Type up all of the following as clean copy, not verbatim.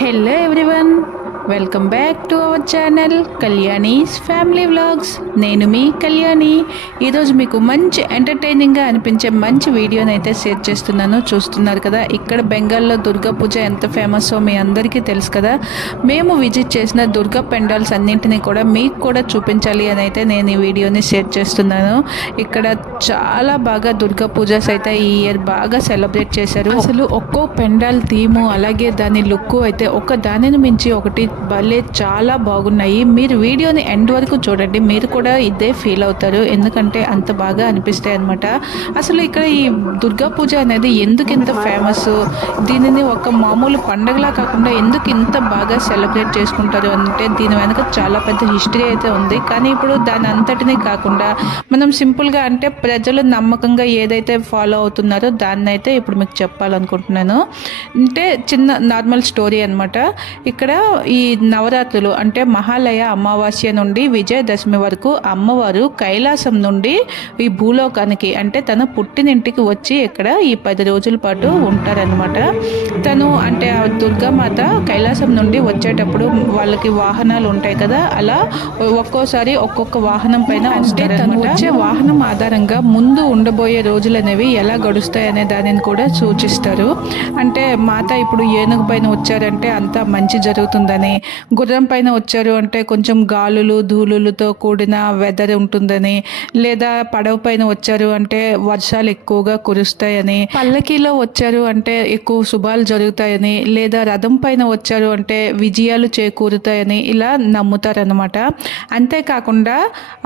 Hello everyone, welcome back to our channel Kalyani's family vlogs. నేను మీ కళ్యాణి. ఈరోజు మీకు మంచి ఎంటర్టైనింగ్గా అనిపించే మంచి వీడియోని అయితే షేర్ చేస్తున్నాను. చూస్తున్నారు కదా, ఇక్కడ బెంగాల్లో దుర్గా పూజ ఎంత ఫేమస్సో మీ అందరికీ తెలుసు కదా. మేము విజిట్ చేసిన దుర్గా పెండాల్స్ అన్నింటినీ కూడా మీకు కూడా చూపించాలి అని అయితే నేను ఈ వీడియోని షేర్ చేస్తున్నాను. ఇక్కడ చాలా బాగా దుర్గా పూజస్ అయితే ఈ ఇయర్ బాగా సెలబ్రేట్ చేశారు. అసలు ఒక్కో పెండాల్ థీము అలాగే దాని లుక్ అయితే ఒక దానిని మించి ఒకటి భలే చాలా బాగున్నాయి. మీరు వీడియోని ఎండ్ వరకు చూడండి, మీరు కూడా ఇదే ఫీల్ అవుతారు, ఎందుకంటే అంత బాగా అనిపిస్తాయి అనమాట. అసలు ఇక్కడ ఈ దుర్గా పూజ అనేది ఎందుకు ఇంత ఫేమస్, దీనిని ఒక మామూలు పండగలా కాకుండా ఎందుకు ఇంత బాగా సెలబ్రేట్ చేసుకుంటారు అంటే దీని వెనక చాలా పెద్ద హిస్టరీ అయితే ఉంది. కానీ ఇప్పుడు దాని అంతటినీ కాకుండా మనం సింపుల్గా అంటే ప్రజలు నమ్మకంగా ఏదైతే ఫాలో అవుతున్నారో దాన్ని అయితే ఇప్పుడు మీకు చెప్పాలనుకుంటున్నాను. అంటే చిన్న నార్మల్ స్టోరీ అనమాట. ఇక్కడ ఈ నవరాత్రులు అంటే మహాలయ అమావాస్య నుండి విజయదశమి వరకు అమ్మవారు కైలాసం నుండి ఈ భూలోకానికి అంటే తన పుట్టినింటికి వచ్చి ఇక్కడ ఈ 10 రోజుల పాటు ఉంటారనమాట. తను అంటే ఆ దుర్గామాత కైలాసం నుండి వచ్చేటప్పుడు వాళ్ళకి వాహనాలు ఉంటాయి కదా, అలా ఒక్కోసారి ఒక్కొక్క వాహనం పైన అంటే తను వచ్చే వాహనం ఆధారంగా ముందు ఉండబోయే రోజులు అనేవి ఎలా గడుస్తాయి అనే దానిని కూడా సూచిస్తారు. అంటే మాత ఇప్పుడు ఏనుగు పైన వచ్చారంటే అంతా మంచి జరుగుతుందని, గుర్రం పైన వచ్చారు అంటే కొంచెం గాలులు ధూళులతో కూడిన వెదర్ ఉంటుందని, లేదా పడవ పైన వచ్చారు అంటే వర్షాలు ఎక్కువగా కురుస్తాయని, పల్లకీలో వచ్చారు అంటే ఎక్కువ శుభాలు జరుగుతాయని, లేదా రథం పైన వచ్చారు అంటే విజయాలు చేకూరుతాయని ఇలా నమ్ముతారనమాట. అంతేకాకుండా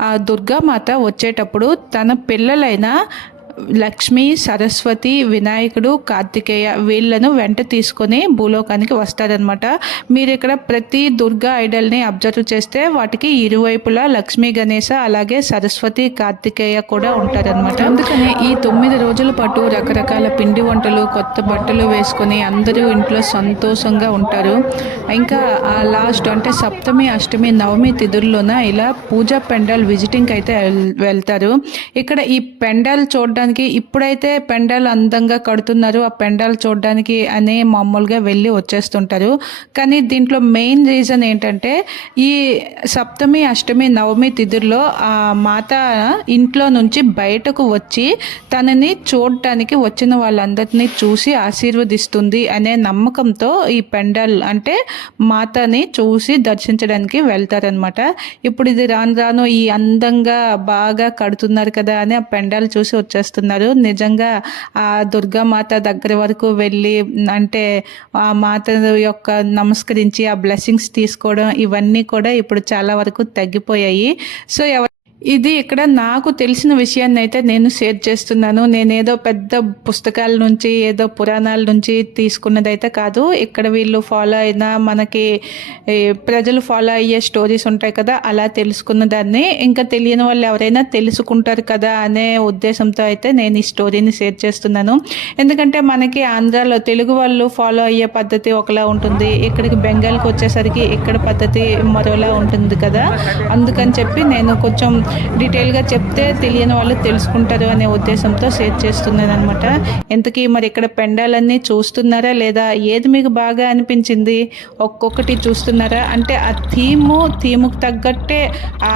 ఆ దుర్గామాత వచ్చేటప్పుడు తన పిల్లలైన లక్ష్మి, సరస్వతి, వినాయకుడు, కార్తికేయ వీళ్ళను వెంట తీసుకొని భూలోకానికి వస్తారనమాట. మీరు ఇక్కడ ప్రతి దుర్గా ఐడల్ని అబ్జర్వ్ చేస్తే వాటికి ఇరువైపులా లక్ష్మీ, గణేశ అలాగే సరస్వతి, కార్తికేయ కూడా ఉంటారనమాట. అందుకనే ఈ 9 రోజుల పాటు రకరకాల పిండి వంటలు, కొత్త బట్టలు వేసుకొని అందరూ ఇంట్లో సంతోషంగా ఉంటారు. ఇంకా ఆ లాస్ట్ అంటే సప్తమి, అష్టమి, నవమి తిథుల్లోన ఇలా పూజా పెండాల్ విజిటింగ్ అయితే వెళ్తారు. ఇక్కడ ఈ పెండాల్ చూడడానికి ఇప్పుడైతే పెండాల్ అందంగా కడుతున్నారు, ఆ పెండాల్ చూడడానికి అనే మామూలుగా వెళ్ళి వచ్చేస్తుంటారు. కానీ దీంట్లో మెయిన్ రీజన్ ఏంటంటే ఈ సప్తమి, అష్టమి, నవమి తిథుల్లో ఆ మాత ఇంట్లో నుంచి బయటకు వచ్చి తనని చూడటానికి వచ్చిన వాళ్ళందరినీ చూసి ఆశీర్వదిస్తుంది అనే నమ్మకంతో ఈ పెండాల్ అంటే మాతని చూసి దర్శించడానికి వెళ్తారనమాట. ఇప్పుడు ఇది రాను రాను ఈ అందంగా బాగా కడుతున్నారు కదా అని ఆ పెండాల్ చూసి వచ్చేస్తున్నారు. నిజంగా ఆ దుర్గామాత దగ్గర వరకు వెళ్ళి అంటే ఆ మాత యొక్క నమస్కరించి ఆ బ్లెస్సింగ్స్ తీసుకోవడం ఇవన్నీ కూడా ఇప్పుడు చాలా వరకు తగ్గిపోయాయి. సో ఇది ఇక్కడ నాకు తెలిసిన విషయాన్ని అయితే నేను షేర్ చేస్తున్నాను. నేనేదో పెద్ద పుస్తకాల నుంచి ఏదో పురాణాల నుంచి తీసుకున్నదైతే కాదు. ఇక్కడ వీళ్ళు ఫాలో అయిన మనకి ప్రజలు ఫాలో అయ్యే స్టోరీస్ ఉంటాయి కదా, అలా తెలుసుకున్న దాన్ని ఇంకా తెలియని వాళ్ళు ఎవరైనా తెలుసుకుంటారు కదా అనే ఉద్దేశంతో అయితే నేను ఈ స్టోరీని షేర్ చేస్తున్నాను. ఎందుకంటే మనకి ఆంధ్రాలో తెలుగు వాళ్ళు ఫాలో అయ్యే పద్ధతి ఒకలా ఉంటుంది, ఇక్కడికి బెంగాల్కి వచ్చేసరికి ఇక్కడ పద్ధతి మరోలా ఉంటుంది కదా. అందుకని చెప్పి నేను కొంచెం డీటెయిల్గా చెప్తే తెలియని వాళ్ళు తెలుసుకుంటారు అనే ఉద్దేశంతో షేర్ చేస్తున్నాను అనమాట. ఇంతకీ మరి ఇక్కడ పెండాలన్నీ చూస్తున్నారా లేదా, ఏది మీకు బాగా అనిపించింది, ఒక్కొక్కటి చూస్తున్నారా అంటే ఆ థీముకు తగ్గట్టే ఆ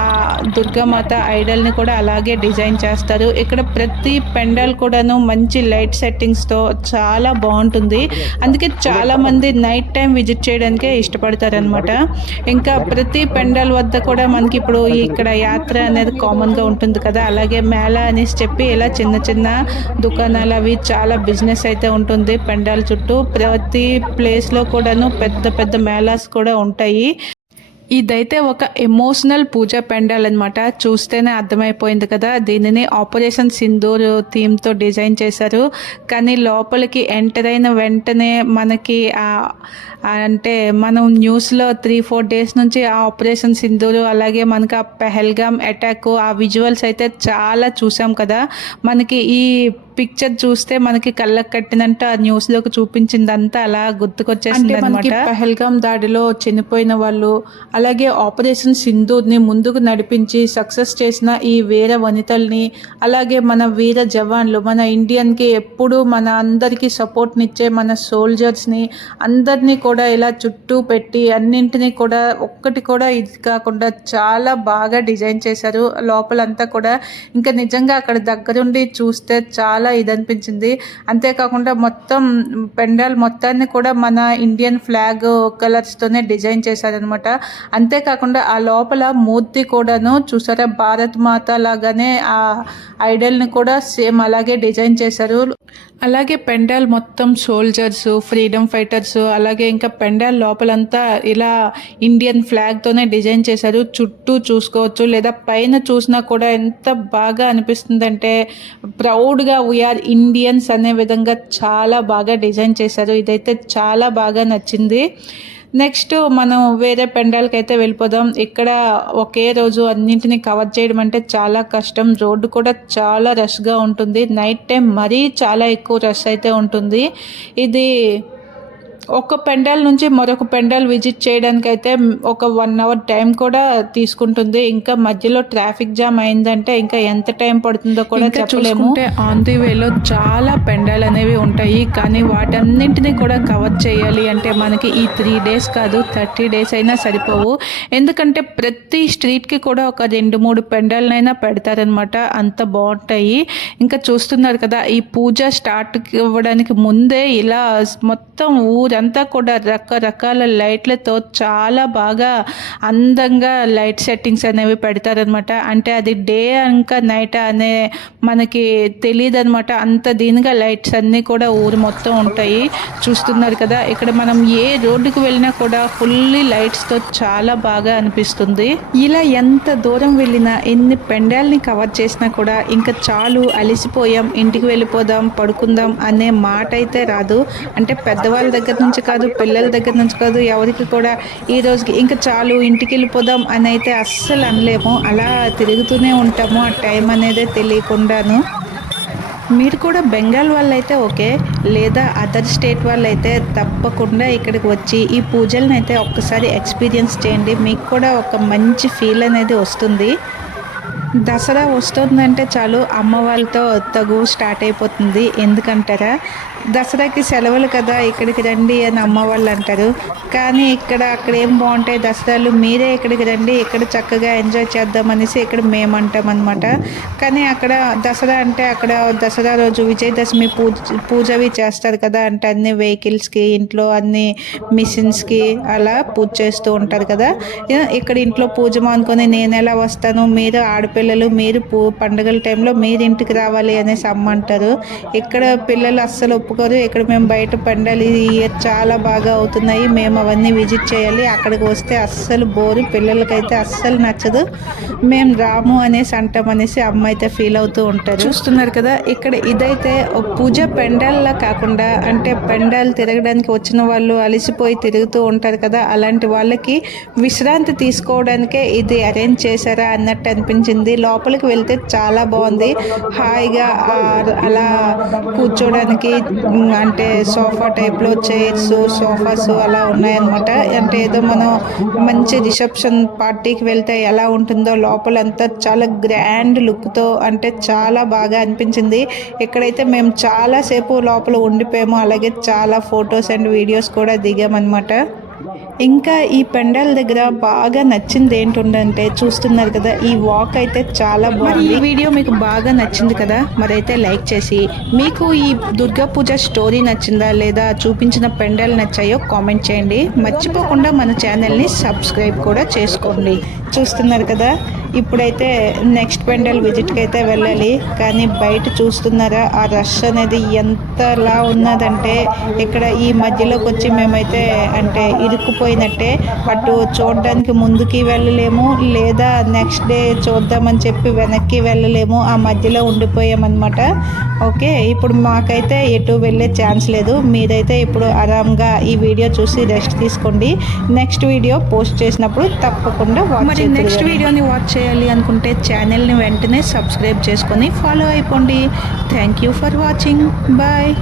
దుర్గామాత ఐడల్ని కూడా అలాగే డిజైన్ చేస్తారు. ఇక్కడ ప్రతి పెండాల్ కూడాను మంచి లైట్ సెట్టింగ్స్తో చాలా బాగుంటుంది. అందుకే చాలామంది నైట్ టైం విజిట్ చేయడానికే ఇష్టపడతారనమాట. ఇంకా ప్రతి పెండాల్ వద్ద కూడా మనకి ఇప్పుడు ఇక్కడ యాత్ర అనేది కామన్గా ఉంటుంది కదా, అలాగే మేళా అనేసి చెప్పి ఇలా చిన్న చిన్న దుకాణాలు అవి చాలా బిజినెస్ అయితే ఉంటుంది పెండాల్ చుట్టూ. ప్రతి ప్లేస్లో కూడాను పెద్ద పెద్ద మేళాస్ కూడా ఉంటాయి. ఇదైతే ఒక ఎమోషనల్ పూజా పెండాల్ అనమాట. చూస్తేనే అర్థమైపోయింది కదా, దీనిని ఆపరేషన్ సింధూర్ థీమ్తో డిజైన్ చేశారు. కానీ లోపలికి ఎంటర్ అయిన వెంటనే మనకి అంటే మనం న్యూస్లో 3-4 డేస్ నుంచి ఆ ఆపరేషన్ సింధూర్ అలాగే మనకి ఆ పెహల్గామ్ అటాక్ ఆ విజువల్స్ అయితే చాలా చూసాం కదా. మనకి ఈ పిక్చర్ చూస్తే మనకి కళ్ళకు కట్టినంట ఆ న్యూస్లోకి చూపించిందంతా అలా గుర్తుకొచ్చేసింది అనమాట. పెహల్గామ్ దాడిలో చనిపోయిన వాళ్ళు అలాగే ఆపరేషన్ సింధూర్ని ముందుకు నడిపించి సక్సెస్ చేసిన ఈ వీర వనితల్ని అలాగే మన వీర జవాన్లు మన ఇండియన్కి ఎప్పుడు మన అందరికీ సపోర్ట్నిచ్చే మన సోల్జర్స్ని అందరు అందరినీ కూడా ఇలా చుట్టూ పెట్టి అన్నింటినీ కూడా ఒక్కటి కూడా ఇది కాకుండా చాలా బాగా డిజైన్ చేశారు లోపలంతా కూడా. ఇంకా నిజంగా అక్కడ దగ్గరుండి చూస్తే చాలా ఇది అనిపించింది. అంతేకాకుండా మొత్తం పెండాల్ మొత్తాన్ని కూడా మన ఇండియన్ ఫ్లాగ్ కలర్స్తోనే డిజైన్ చేశారనమాట. అంతేకాకుండా ఆ లోపల మూర్తి కూడాను చూసారా భారత్ మాత లాగానే ఆ ఐడల్ని కూడా సేమ్ అలాగే డిజైన్ చేశారు. అలాగే పెండాల్ మొత్తం సోల్జర్స్, ఫ్రీడమ్ ఫైటర్స్, అలాగే ఇంకా పెండాల్ లోపలంతా ఇలా ఇండియన్ ఫ్లాగ్తోనే డిజైన్ చేశారు. చుట్టూ చూసుకోవచ్చు లేదా పైన చూసినా కూడా ఎంత బాగా అనిపిస్తుందంటే ప్రౌడ్గా వీఆర్ ఇండియన్స్ అనే విధంగా చాలా బాగా డిజైన్ చేశారు. ఇదైతే చాలా బాగా నచ్చింది. నెక్స్ట్ మనం వేరే పెండాల్కి అయితే వెళ్ళిపోదాం. ఇక్కడ ఒకే రోజు అన్నింటినీ కవర్ చేయడం అంటే చాలా కష్టం. రోడ్డు కూడా చాలా రష్గా ఉంటుంది. నైట్ టైం మరీ చాలా ఎక్కువ రష్ అయితే ఉంటుంది. ఇది ఒక పెండాల్ నుంచి మరొక పెండాల్ విజిట్ చేయడానికి అయితే ఒక 1 అవర్ టైం కూడా తీసుకుంటుంది. ఇంకా మధ్యలో ట్రాఫిక్ జామ్ అయిందంటే ఇంకా ఎంత టైం పడుతుందో కూడా చెప్పలేము. ఆన్ ది వేలో చాలా పెండాల్ అనేవి ఉంటాయి, కానీ వాటన్నింటినీ కూడా కవర్ చేయాలి అంటే మనకి ఈ 3 days కాదు 30 days అయినా సరిపోవు. ఎందుకంటే ప్రతి స్ట్రీట్కి కూడా ఒక 2-3 పెండాల్నైనా పెడతారనమాట. అంత బాగుంటాయి. ఇంకా చూస్తున్నారు కదా, ఈ పూజ స్టార్ట్ అవ్వడానికి ముందే ఇలా మొత్తం ఊరంతా కూడా రకరకాల లైట్లతో చాలా బాగా అందంగా లైట్ సెట్టింగ్స్ అనేవి పెడతారనమాట. అంటే అది డే ఇంకా నైట్ అనే మనకి తెలియదు అనమాట. అంత దీనిగా లైట్స్ అన్నీ కూడా ఊరు మొత్తం ఉంటాయి. చూస్తున్నారు కదా, ఇక్కడ మనం ఏ రోడ్డుకు వెళ్ళినా కూడా ఫుల్లీ లైట్స్తో చాలా బాగా అనిపిస్తుంది. ఇలా ఎంత దూరం వెళ్ళినా ఎన్ని పెండాల్ని కవర్ చేసినా కూడా ఇంకా చాలు, అలిసిపోయాం, ఇంటికి వెళ్ళిపోదాం, పడుకుందాం అనే మాట అయితే రాదు. అంటే పెద్దవాళ్ళ దగ్గర నుంచి కాదు, పిల్లల దగ్గర నుంచి కాదు, ఎవరికి కూడా ఈ రోజుకి ఇంకా చాలు ఇంటికి వెళ్ళిపోదాం అని అయితే అస్సలు అనలేము. అలా తిరుగుతూనే ఉంటాము ఆ టైం అనేది తెలియకుండాను. మీరు కూడా బెంగాల్ వాళ్ళైతే ఓకే, లేదా అదర్ స్టేట్ వాళ్ళైతే తప్పకుండా ఇక్కడికి వచ్చి ఈ పూజలను అయితే ఒక్కసారి ఎక్స్పీరియన్స్ చేయండి. మీకు కూడా ఒక మంచి ఫీల్ అనేది వస్తుంది. దసరా వస్తుందంటే చాలు అమ్మ వాళ్ళతో తగువ స్టార్ట్ అయిపోతుంది. ఎందుకంటారా, దసరాకి సెలవులు కదా ఇక్కడికి రండి అని అమ్మ వాళ్ళు అంటారు. కానీ అక్కడ ఏం బాగుంటాయి దసరాలు, మీరే ఇక్కడికి రండి, ఇక్కడ చక్కగా ఎంజాయ్ చేద్దామనేసి ఇక్కడ మేము అంటాం అనమాట. కానీ అక్కడ దసరా అంటే అక్కడ దసరా రోజు విజయదశమి పూజవి చేస్తారు కదా, అంటే అన్ని వెహికల్స్కి, ఇంట్లో అన్ని మిషన్స్కి అలా పూజ చేస్తూ ఉంటారు కదా. ఇక్కడ ఇంట్లో పూజ అనుకొని నేను ఎలా వస్తాను, మీరు ఆడపిల్లలు, మీరు పండుగల టైంలో మీరు ఇంటికి రావాలి అనేసి అమ్మ అంటారు. ఇక్కడ పిల్లలు అస్సలు ఒప్పుకోరు. ఇక్కడ మేము బయట పండాలి, ఈ ఇయర్ చాలా బాగా అవుతున్నాయి, మేము అవన్నీ విజిట్ చేయాలి, అక్కడికి వస్తే అస్సలు బోరు, పిల్లలకైతే అస్సలు నచ్చదు, మేము రాము అనేసి అంటామనేసి అమ్మ అయితే ఫీల్ అవుతూ ఉంటారు. చూస్తున్నారు కదా, ఇక్కడ ఇదైతే పూజ పెండాల్లా కాకుండా అంటే పెండాల్ తిరగడానికి వచ్చిన వాళ్ళు అలసిపోయి తిరుగుతూ ఉంటారు కదా, అలాంటి వాళ్ళకి విశ్రాంతి తీసుకోవడానికే ఇది అరేంజ్ చేశారా అన్నట్టు అనిపించింది. లోపలికి వెళ్తే చాలా బాగుంది, హాయిగా అలా కూర్చోడానికి అంటే సోఫా టైప్లో చైర్స్, సోఫాస్ అలా ఉన్నాయన్నమాట. అంటే ఏదో మనం మంచి రిసెప్షన్ పార్టీకి వెళ్తే ఎలా ఉంటుందో లోపలంతా చాలా గ్రాండ్ లుక్తో అంటే చాలా బాగా అనిపించింది. ఇక్కడైతే మేము చాలాసేపు లోపల ఉండిపోయాము, అలాగే చాలా ఫొటోస్ అండ్ వీడియోస్ కూడా దిగామన్నమాట. ఇంకా ఈ పెండాల్ దగ్గర బాగా నచ్చింది ఏంటంటే చూస్తున్నారు కదా, ఈ వాక్ అయితే చాలా బాగుంది. ఈ వీడియో మీకు బాగా నచ్చింది కదా, మరైతే లైక్ చేసి మీకు ఈ దుర్గా పూజ స్టోరీ నచ్చిందా లేదా చూపించిన పెండాల్ నచ్చాయో కామెంట్ చేయండి. మర్చిపోకుండా మన ఛానల్ని సబ్స్క్రైబ్ కూడా చేసుకోండి. చూస్తున్నారు కదా, ఇప్పుడైతే నెక్స్ట్ పెండాల్ విజిట్కి అయితే వెళ్ళాలి. కానీ బయట చూస్తున్నారా ఆ రష్ అనేది ఎంతలా ఉన్నదంటే ఇక్కడ ఈ మధ్యలోకి వచ్చి మేమైతే అంటే ఇరుక్కుపోయినట్టే. అటు చూడడానికి ముందుకి వెళ్ళలేము, లేదా నెక్స్ట్ డే చూద్దామని చెప్పి వెనక్కి వెళ్ళలేము, ఆ మధ్యలో ఉండిపోయామన్నమాట. ఓకే, ఇప్పుడు మాకైతే ఎటు వెళ్ళే ఛాన్స్ లేదు. మీరైతే ఇప్పుడు ఆరాంగా ఈ వీడియో చూసి రెస్ట్ తీసుకోండి. నెక్స్ట్ వీడియో పోస్ట్ చేసినప్పుడు తప్పకుండా వాచ్ చేయండి. నెక్స్ట్ వీడియోని వాచ్ చేయాలి అనుకుంటే ఛానల్ని వెంటనే సబ్స్క్రైబ్ చేసుకొని ఫాలో అయిపోండి. Thank you for watching. Bye.